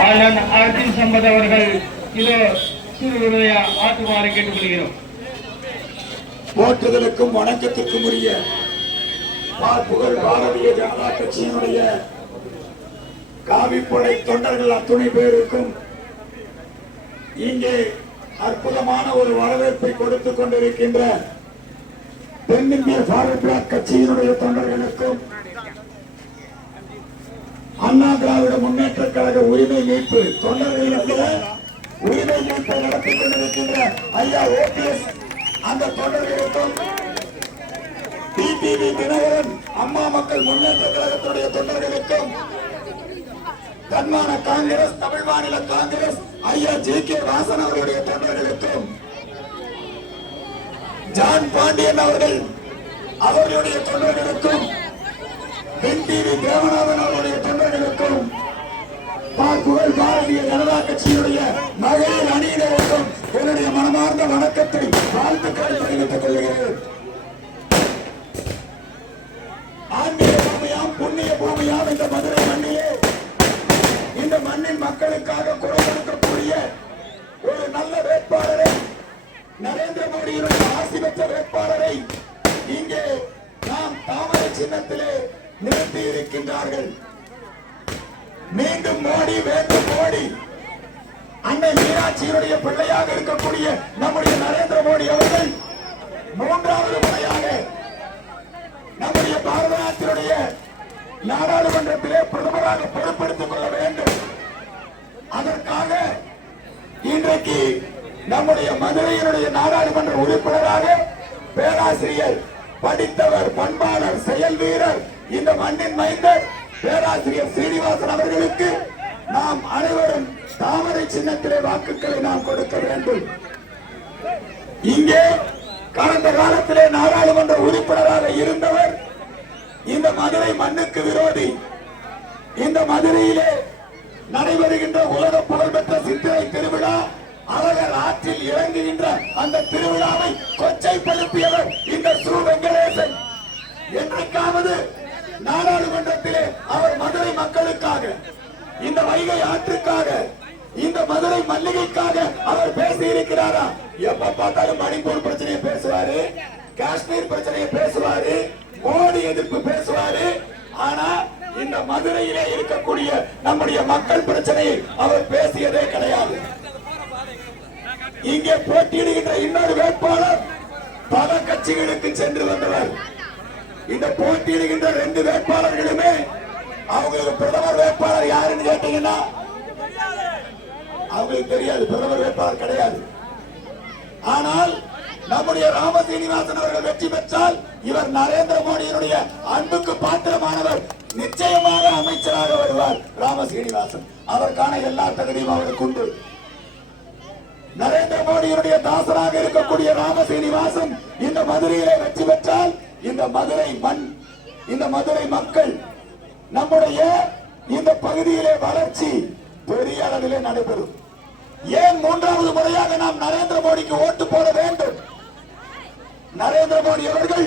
அண்ணன் அர்ஜுன் சம்பத் அவர்கள் இதோ திருவிழைய ஆற்றுமாறு கேட்டுக்கொள்கிறோம். போற்றுதலுக்கும் வணக்கத்திற்கும் உரிய பால் புகழ் பாரதிய ஜனதா கட்சியினுடைய காவிப்படை தொண்டர்கள் அத்துணை பேருக்கும் இங்கே அற்புதமான ஒரு வரவேற்பை கொடுத்துக் கொண்டிருக்கின்ற தென்னிந்திய ஃபார்வர்ட் பிளாக் கட்சியினுடைய தொண்டர்களுக்கும் அண்ணா திராவிட முன்னேற்ற உரிமை மீட்பு தொண்டர்களுக்கு உரிமை மீட்பை நடத்தி கொண்டிருக்கின்ற ஐயா ஓபிஎஸ் அந்த தொண்டர்களுக்கும் டிடிவி தினகரன் அம்மா மக்கள் முன்னேற்ற கழகத்துடைய தொண்டர்களுக்கும் தன்மான காங்கிரஸ் தமிழ் மாநில காங்கிரஸ் ஐயா ஜி கே வாசன் அவர்களுடைய தொண்டர்களுக்கும் ஜான் பாண்டியன் அவர்கள் அவர்களுடைய தொண்டர்களுக்கும் தென் டிவி தேவநாதன் அவர்களுடைய புகழ் பாரதிய ஜனதா கட்சியினுடைய மகளிர் அணியினருக்கும் என்னுடைய மனமார்ந்த வணக்கத்தை வாழ்த்துக்களை தெரிவித்துக் கொள்கிறேன். ஆன்மீக பூமியாம் புண்ணிய பூமியாம் இந்த மதுரை மண்ணிலே இந்த மண்ணின் மக்களுக்காக குரல் கொடுக்கக்கூடிய ஒரு நல்ல வேட்பாளரை நரேந்திர மோடியினுடைய ஆசி பெற்ற வேட்பாளரை இங்கே நாம் தாமரை சின்னத்திலே நிறுத்தி இருக்கின்றார்கள் வேண்டும். மோடி வேண்டும் மோடி. அன்னை மீனாட்சியினுடைய பிள்ளையாக இருக்கக்கூடிய நம்முடைய நரேந்திர மோடி அவர்கள் மூன்றாவது முறையாக நம்முடைய பாரத நாட்டினுடைய நாடாளுமன்றத்திலே பிரதமராக பொறுப்பெடுத்துக் கொள்ள வேண்டும். அதற்காக இன்றைக்கு நம்முடைய மதுரையினுடைய நாடாளுமன்ற உறுப்பினராக பேராசிரியர் படித்தவர் பண்பாளர் செயல் வீரர் இந்த மண்ணின் மைந்தர் பேராசிரியர் சீனிவாசன் அவர்களுக்கு நாம் அனைவரும் தாமரை சின்னத்திலே வாக்குகளை நாம் கொடுக்க வேண்டும். இங்கே கடந்த காலத்திலே நாடாளுமன்ற உறுப்பினராக இருந்தவர் இந்த மதுரை மண்ணுக்கு விரோதி இந்த மதுரையிலே நடைபெறுகின்ற உலக புகழ்பெற்ற சித்திரை திருவிழா அழகர் ஆற்றில் இறங்குகின்ற அந்த திருவிழாவை கொச்சைப்படுத்தியவர் இந்த சு வெங்கடேசன். என்றைக்காவது நாடாளுமன்றத்திலே மல்லிகை ஆற்றுக்காக இந்த மதுரை மல்லிகைக்காக அவர் பேசி இருக்கிறாரா எப்ப பார்த்தாலும் மணிப்பூர் பிரச்சனையை பேசுவாரு காஷ்மீர் பிரச்சனையை பேசுவாரு மோடி எதிர்ப்பு பேசுவாரு. ஆனா இந்த மதுரையிலே இருக்கக்கூடிய நம்முடைய மக்கள் பிரச்சனையை அவர் பேசியதே கிடையாது. இங்கே போட்டியிடுகின்ற இன்னொரு வேட்பாளர் பல கட்சிகளுக்கு சென்று வந்தவர். இந்த போட்டியிடுகின்ற ரெண்டு வேட்பாளர்களுமே அவங்களுக்கு பிரதமர் வேட்பாளர் யாருன்னு கேட்டீங்கன்னா அவங்களுக்கு தெரியாது. பிரதமர் வேட்பாளர் கிடையாது. ஆனால் நம்முடைய ராம சீனிவாசன் அவர்கள் வெற்றி பெற்றால் இவர் நரேந்திர மோடியினுடைய அன்புக்கு பாத்திரமானவர் நிச்சயமாக அமைச்சராக வருவார் ராம சீனிவாசன் அதற்கான எல்லா தகுதியும் அவருக்கு உண்டு. நரேந்திர மோடியினுடைய தாசராக இருக்கக்கூடிய ராம சீனிவாசன் இந்த மதுரையிலே வெற்றி பெற்றால் இந்த மதுரை மண் இந்த மதுரை மக்கள் நம்முடைய இந்த பகுதியிலே வளர்ச்சி பெரிய அளவிலே நடைபெறும். ஏன் மூன்றாவது முறையாக நாம் நரேந்திர மோடிக்கு ஓட்டு போட வேண்டும்? நரேந்திர மோடி அவர்கள்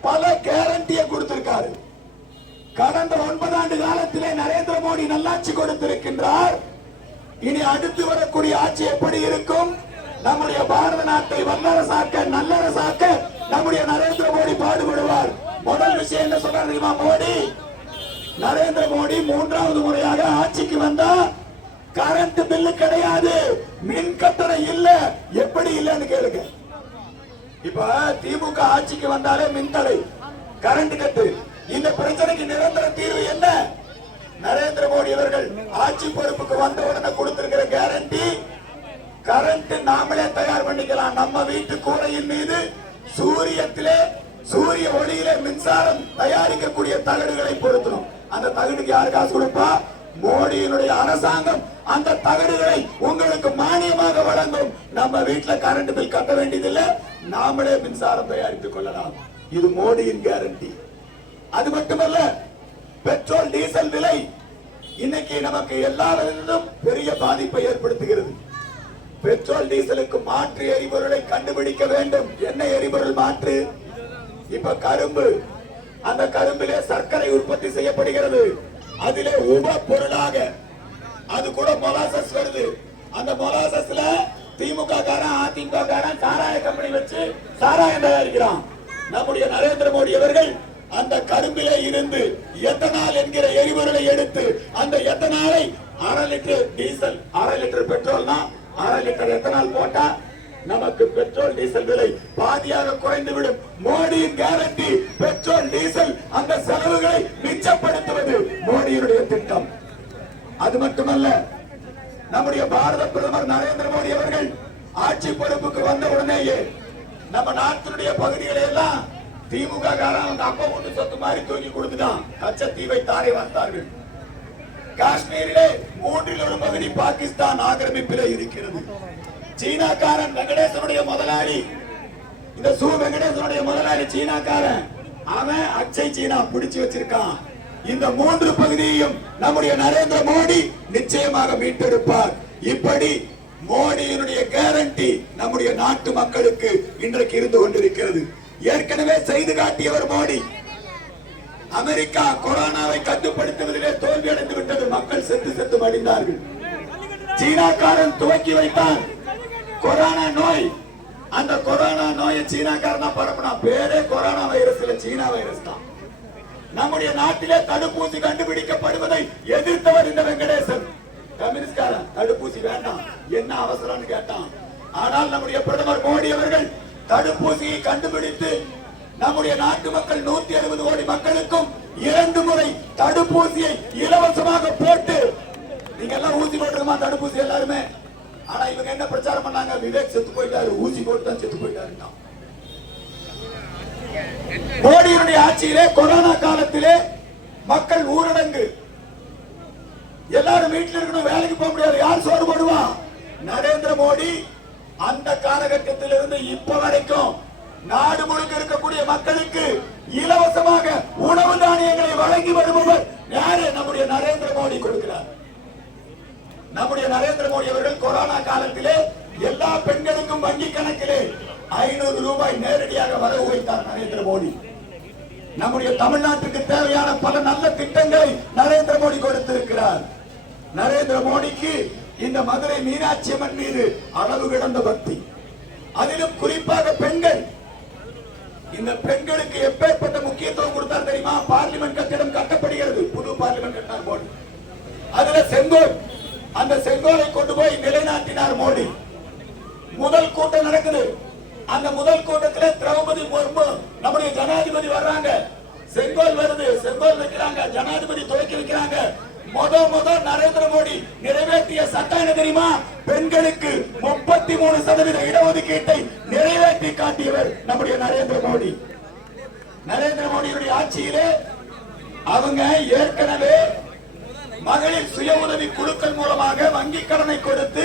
பல கேரண்டியை கொடுத்திருக்காரு. கடந்த ஒன்பதாண்டு காலத்திலே நரேந்திர மோடி நல்லாட்சி கொடுத்திருக்கின்றார். இனி அடுத்து வரக்கூடிய ஆட்சி எப்படி இருக்கும்? நம்முடைய பாரத நாட்டை வல்லரசாக்க நல்லரசாக்க நம்முடைய நரேந்திர மோடி பாடுபடுவார். முதல் விஷயம் என்ன சொல்றாரு தெரியுமா மோடி? நரேந்திர மோடி மூன்றாவது முறையாக ஆட்சிக்கு வந்தா கரண்ட் பில்லு கிடையாது. மின் கட்டணம் இல்ல. எப்படி இல்லன்னு கேளுங்க. இப்ப திமுக ஆட்சிக்கு வந்தாலே மின்தடை கரண்ட் கட்டு. இந்த பிரச்சனைக்கு நிரந்தர தீர்வு என்ன? நரேந்திர மோடி அவர்கள் ஆட்சி பொறுப்புக்கு வந்த உடனே கொடுத்திருக்கிற கேரண்டி கரண்ட் நாமளே தயார் பண்ணிக்கலாம். நம்ம வீட்டு கூரையின் மீது சூரியத்திலே சூரிய ஒளியிலே மின்சாரம் தயாரிக்கக்கூடிய தகடுகளை பொருத்தணும். அந்த தகடுக்கு யாரு காசு கொடுப்பா? மோடியினுடைய அரசாங்கம். அந்த தகடுகளை உங்களுக்கு மானியமாக வழங்கும். நம்ம வீட்டுல கரண்ட் பில் கட்ட வேண்டியதில்லை. நாமளே மின்சாரம் தயாரித்துக் கொள்ளலாம். இது மோடியின் கேரண்டி அது மட்டுமல்ல பெட்ரோல் டீசல் விலை இன்னைக்கு நமக்கு எல்லா பெரிய பாதிப்பை ஏற்படுத்துகிறது. பெட்ரோல் டீசலுக்கு மாற்று எரிபொருளை கண்டுபிடிக்க வேண்டும். என்ன எரிபொருள் மாற்று? இப்ப கரும்பு. அந்த கரும்பிலே சர்க்கரை உற்பத்தி செய்யப்படுகிறது. அதிலே உப பொருளாக அது கூட மொலாசஸ் வருது. அந்த மொலாசஸ்ல திமுக காரன் அதிமுக காரன் சாராய கம்பெனி வச்சு சாராயம் தயாரிக்கிறான். நம்முடைய நரேந்திர மோடி அவர்கள் அந்த கரும்பிலே இருந்து எத்தனால் என்கிற எரிபொருளை எடுத்து அந்த எத்தனாலை அரை லிட்டர் டீசல் அரை லிட்டர் பெட்ரோல்னா அரை லிட்டர் எத்தனால் போட்டா நமக்கு பெட்ரோல் டீசல் விலை பாதியாக குறைந்து விடும் மோடியின் கேரண்டி பெட்ரோல் டீசல் அந்த செலவுகளை மிச்சப்படுத்துவது மோடியினுடைய திட்டம். அது மட்டுமல்ல நம்முடைய பாரத பிரதமர் நரேந்திர மோடி அவர்கள் ஆட்சி பொறுப்புக்கு வந்த உடனேயே நம்ம நாட்டினுடைய பகுதிகளை எல்லாம் திமுக காரன் அவங்க அப்பா ஒன்று சொத்து மாதிரி தூக்கி கொடுத்துட்டான். கச்சத்தீவை தாரை வந்தார்கள் காஷ்மீரிலே மூன்றில் ஒரு பகுதி பாகிஸ்தான் ஆக்கிரமிப்பிலே இருக்கிறது. சீனாக்காரன் வெங்கடேசனுடைய முதலாளி. இந்த சு வெங்கடேசனுடைய முதலாளி சீனாக்காரன். அவன் அச்சை சீனா பிடிச்சு வச்சிருக்கான். இந்த மூன்று பகுதியையும் நம்முடைய நரேந்திர மோடி நிச்சயமாக மீட்டெடுப்பார். இப்படி மோடியினுடைய கேரண்டி நம்முடைய நாட்டு மக்களுக்கு இன்றைக்கு இருந்து கொண்டிருக்கிறது. ஏற்கனவே செய்து காட்டியவர் மோடி. அமெரிக்கா கொரோனாவை கட்டுப்படுத்துவதிலே தோல்வி அடைந்து விட்டது. மக்கள் செத்து செத்து மடிந்தார்கள். சீனாக்காரன் துவக்கி வைத்தான். கொரோனா நோய். அந்த கொரோனா நோயை சீனாக்காரன் தான் பரப்புனா பேரே கொரோனா வைரஸ் இல்ல சீனா வைரஸ் தான். நம்முடைய நாட்டிலே தடுப்பூசி கண்டுபிடிக்கப்படுவதை எதிர்த்தவர் இந்த வெங்கடேசன். கம்யூனிஸ்ட்காரன் தடுப்பூசி வேண்டாம். என்ன அவசரம்னு கேட்டான். ஆனால் நம்முடைய பிரதமர் மோடி அவர்கள் தடுப்பூசியை கண்டுபிடித்து நம்முடைய நாட்டு மக்கள் நூத்தி அறுபது கோடி மக்களுக்கும் இரண்டு முறை தடுப்பூசியை இலவசமாக போட்டு நீங்க எல்லாம் ஊசி போட்டுருமா தடுப்பூசி எல்லாருமே? ஆனா இவங்க என்ன பிரச்சாரம் பண்ணாங்க? விவேக் செத்து போயிட்டாரு ஊசி போட்டு தான் செத்து போயிட்டாருன்னா. மோடியினுடைய ஆட்சியிலே கொரோனா காலத்திலே மக்கள் ஊரடங்கு. எல்லாரும் வீட்டுல இருக்கணும் வேலைக்கு போக முடியாது. யார் சோறு போடுவா? நரேந்திர மோடி. அந்த காலகட்டத்திலிருந்து இப்ப வரைக்கும் நாடு முழுக்க இருக்கக்கூடிய மக்களுக்கு இலவசமாக உணவு தானியங்களை வழங்கி வருபவர் யாரு? நம்முடைய நரேந்திர மோடி கொடுக்கிறார். நம்முடைய நரேந்திர மோடி அவர்கள் கொரோனா காலத்திலே எல்லா பெண்களுக்கும் வங்கி கணக்கிலே ஐநூறு ரூபாய் நேரடியாக வரவு வைத்தார் நரேந்திர மோடி. நம்முடைய தமிழ்நாட்டுக்கு தேவையான பல நல்ல திட்டங்களை நரேந்திர மோடி கொடுத்திருக்கிறார். நரேந்திர மோடிக்கு இந்த மதுரை மீனாட்சி அம்மன் மீது அளவு கிடந்த பக்தி. அதிலும் குறிப்பாக பெண்கள். இந்த பெண்களுக்கு எப்பேற்பட்ட முக்கியத்துவம் கொடுத்தார் தெரியுமா? பார்லிமெண்ட் கட்டிடம் கட்டப்படுகிறது. புது பார்லிமெண்ட் கட்டினார் மோடி. அதுல செங்கோல். அந்த செங்கோலை கொண்டு போய் நிலைநாட்டினார் மோடி. முதல் கூட்டம் நடக்குது. அந்த முதல் கூட்டத்தில் திரௌபதி முர்மு நம்முடைய ஜனாதிபதி வர்றாங்க. செங்கோல் வருது. செங்கோல் வைக்கிறாங்க. ஜனாதிபதி துவக்கி வைக்கிறாங்க. முத முத நரேந்திர மோடி நிறைவேற்றிய சட்டம் என்ன தெரியுமா? பெண்களுக்கு முப்பத்தி மூணு சதவீத இடஒதுக்கீட்டை நிறைவேற்றி காட்டியவர் நம்முடைய நரேந்திர மோடி. நரேந்திர மோடியுடைய ஆட்சியிலே அவங்க ஏற்கனவே மகளிர் சுய உதவி குழுக்கள் மூலமாக வங்கி கடனை கொடுத்து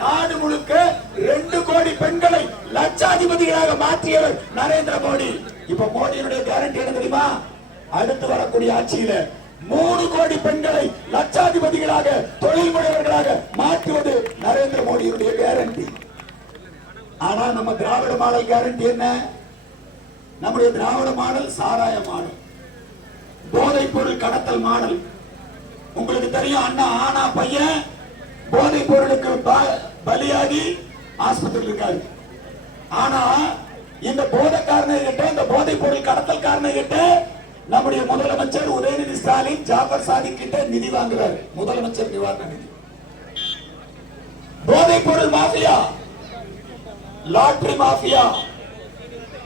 நாடு முழுக்க ரெண்டு கோடி பெண்களை லட்சாதிபதிகளாக மாற்றியவர் நரேந்திர மோடி. இப்ப மோடியினுடைய கேரண்டி என்ன தெரியுமா? அடுத்து வரக்கூடிய ஆட்சியில மூணு கோடி பெண்களை லட்சாதிபதிகளாக தொழில் முனைவர்களாக மாற்றுவது நரேந்திர மோடியினுடைய கேரண்டி ஆனா நம்ம திராவிட மாடல் கேரண்டி என்ன? நம்முடைய திராவிட மாடல் சாராய மாடல். போதைப் பொருள் கடத்தல் மாடல். உங்களுக்கு தெரியும் அண்ணா ஆனா பையன் போதைப் பொருளுக்கு ப- பலியாகி ஆஸ்பத்திரியில் இருக்காரு. ஆனா இந்த போதைக்காரர்கிட்ட இந்த போதைப் பொருள் கடத்தல்காரர்கிட்ட நம்முடைய முதலமைச்சர் உதயநிதி ஸ்டாலின் ஜாஃபர் சாதிக் கிட்ட நிதி வாங்குறாரு. முதலமைச்சர் நிவாரண நிதி. போதைப் பொருள் மாஃபியா லாட்ரி மாஃபியா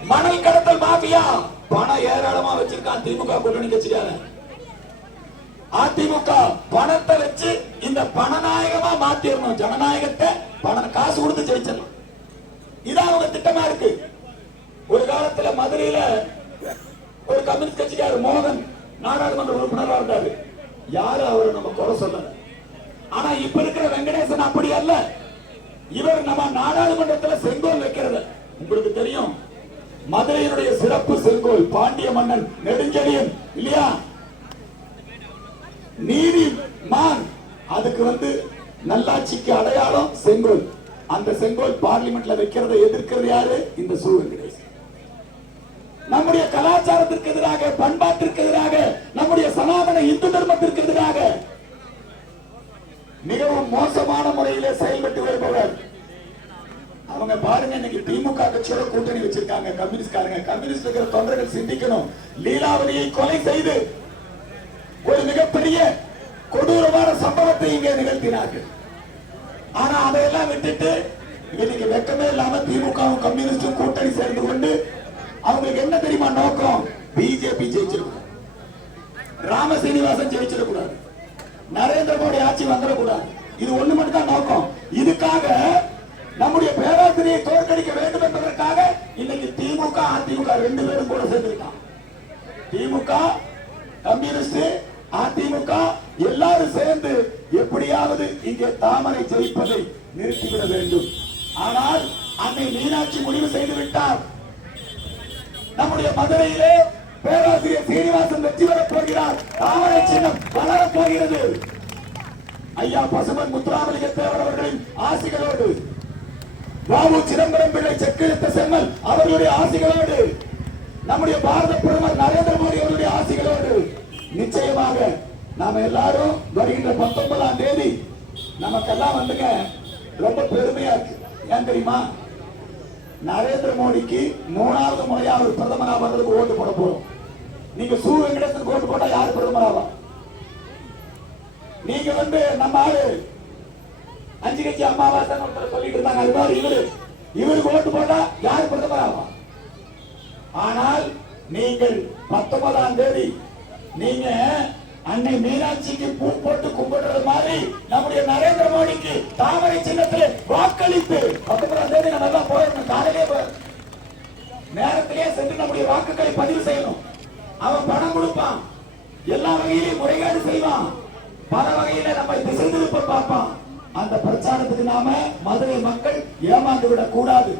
மணல் கடத்தல் மாஃபியா பணம் ஏராளமா வச்சிருக்கான் திமுக கூட்டணி கட்சிக்காரன். அதிமுக பணத்தை வச்சு இந்த பணநாயகமா மாத்திரணும். ஜனநாயகத்தை பணம் காசு கொடுத்து ஜெயிச்சிடலாம். இதான் அவங்க திட்டமா இருக்கு. ஒரு காலத்துல மதுரையில ஒரு கம்யூனிஸ்ட் கட்சிக்கார் மோகன் நாடாளுமன்ற உறுப்பினராக இருந்தாரு. யாரும் அவரை நம்ம குறை சொல்லல. ஆனா இப்ப இருக்கிற வெங்கடேசன் அப்படி அல்ல. இவர் நம்ம நாடாளுமன்றத்துல செங்கோல் வைக்கிறது. உங்களுக்கு தெரியும். மதுரையினுடைய சிறப்பு செங்கோல் பாண்டிய மன்னன் நெடுஞ்செழியன் இல்லையா? நீதி மான். அதுக்கு வந்து நல்லாட்சிக்கு அடையாளம் செங்கோல். அந்த செங்கோல் பார்லிமெண்ட்ல வைக்கிறத எதிர்க்கிறது யாரு? இந்த சூழல் கிடையாது நம்முடைய கலாச்சாரத்திற்கு எதிராக பண்பாட்டிற்கு எதிராக நம்முடைய சனாதன இந்து தர்மத்திற்கு எதிராக மிகவும் மோசமான முறையிலே செயல்பட்டு வருபவர். அவங்க பாருங்க இன்னைக்கு திமுக கட்சியோட கூட்டணி வச்சிருக்காங்க. கம்யூனிஸ்ட்காரங்க. கம்யூனிஸ்ட் இருக்கிற தொண்டர்கள் சிந்திக்கணும். லீலாவதியை கொலை செய்து ஒரு மிகப்பெரிய கொடூரமான சம்பவத்தை இங்கே நிகழ்த்தினார்கள். ஆனா அதையெல்லாம் விட்டுட்டு இன்னைக்கு வெக்கமே இல்லாம திமுகவும் கம்யூனிஸ்டும் கூட்டணி சேர்ந்து கொண்டு அவங்களுக்கு என்ன தெரியுமா நோக்கம்? பிஜேபி ஜெயிச்சிருக்கும் ராம சீனிவாசன் ஜெயிச்சிடக்கூடாது. நரேந்திர மோடி ஆட்சி வந்துடக்கூடாது. இது ஒண்ணு மட்டும் தான் நோக்கம். இதுக்காக நம்முடைய பேராசிரியை தோற்கடிக்க வேண்டும் என்பதற்காக இன்னைக்கு திமுக அதிமுக ரெண்டு பேரும் கூட சேர்ந்திருக்கான் திமுக கம்யூனிஸ்ட் அதிமுக எல்லாரும் சேர்ந்து எப்படியாவது இங்கே தாமரை ஜெயிப்பதை நிறுத்திவிட வேண்டும். ஆனால் அன்னை மீனாட்சி முடிவு செய்து விட்டார். நம்முடைய மதுரையிலே பேராசிரியர் சீனிவாசன் வெற்றி பெறப் போகிறார். தாமரை சின்னம் வளரப் போகிறது. ஐயா பசுமன் முத்துராமலிங்க தேவர் அவர்களின் ஆசிகளோடு பாபு சிதம்பரம் பிள்ளை செக்கிழுத்த செம்மல் அவர்களுடைய ஆசிகளோடு நம்முடைய பாரத பிரதமர் நரேந்திர மோடி அவருடைய ஆசிகளோடு நிச்சயமாக நாம எல்லாரும் வருகின்ற பத்தொன்பதாம் தேதி நமக்கெல்லாம் வந்துங்க ரொம்ப பெருமையா இருக்கு. ஏன் தெரியுமா? நரேந்திர மோடிக்கு மூணாவது முறையா அவர் பிரதமரா வர்றதுக்கு ஓட்டு போட போறோம். நீங்க சூ வெங்கடேசனுக்கு ஓட்டு போட்டா யாரு பிரதமராவா நீங்க வந்து நம்ம ஆளு அஞ்சு கட்சி அமாவாசை ஒருத்தர் சொல்லிட்டு இருந்தாங்க. அது மாதிரி இவரு. இவருக்கு ஓட்டு போட்டா யாரு பிரதமராவா ஆனால் நீங்கள் பத்தொன்பதாம் தேதி நீங்க அன்னை மீனாட்சிக்கு பூ போட்டு கும்பிடுறது மாதிரி நம்முடைய நரேந்திர மோடிக்கு தாமரை சின்னத்தில் வாக்களித்து பத்தொன்பதாம் தேதி நம்ம எல்லாம் போயிடணும் காலையிலே நேரத்திலேயே சென்று நம்முடைய வாக்குகளை பதிவு செய்யணும். அவன் பணம் கொடுப்பான். எல்லா வகையிலும் முறைகேடு செய்வான். பல வகையில நம்ம திசை திருப்ப பார்ப்பான். அந்த பிரச்சாரத்துக்கு நாம மதுரை மக்கள் ஏமாந்து விடக் கூடாது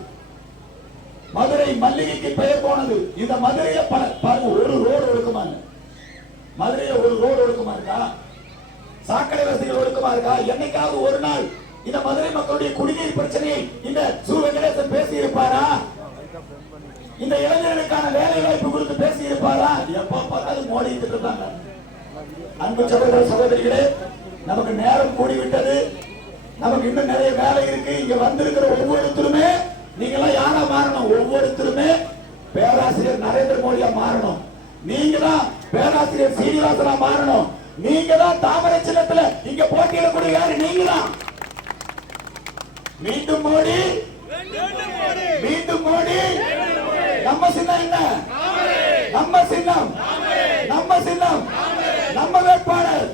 மதுரை மல்லிகைக்கு பெயர் போனது. இந்த மதுரையில பல பாருங்க ஒரு ரோடு இருக்குமான்னு. மதுரையில் ஒரு ரோடு ஒழுக்கமா இருக்கா? சாக்கடை வசதிகள் ஒழுக்கமா இருக்கா? என்னைக்காவது ஒரு நாள் இந்த மதுரை மக்களுடைய குடிநீர் பிரச்சனையை இந்த சு. வெங்கடேசன் பேசி இருப்பாரா இந்த இளைஞர்களுக்கான வேலை வாய்ப்பு குறித்து பேசி இருப்பாரா எப்ப பார்த்தாலும் மோடி இருக்காங்க அன்பு சகோதர சகோதரிகளே நமக்கு நேரம் கூடிவிட்டது. நமக்கு இன்னும் நிறைய வேலை இருக்கு. இங்க வந்திருக்கிற ஒவ்வொருத்தருமே நீங்களாம் யாரா மாறணும்? ஒவ்வொருத்தருமே பேராசிரியர் நரேந்திர மோடியா மாறணும். நீங்க தான் பேராசிரியர் சீனிவாசனா மாறணும். நீங்க தான் தாமரை சின்னத்துல இங்க போட்டியிடக்கூடிய யாரு நீங்க தான். மீண்டும் மோடி. மீண்டும் மோடி. நம்ம சின்னம் என்ன? நம்ம சின்னம். நம்ம சின்னம். நம்ம வேட்பாளர்.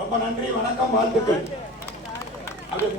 ரொம்ப நன்றி வணக்கம் வாழ்த்துக்கள். அப்படியே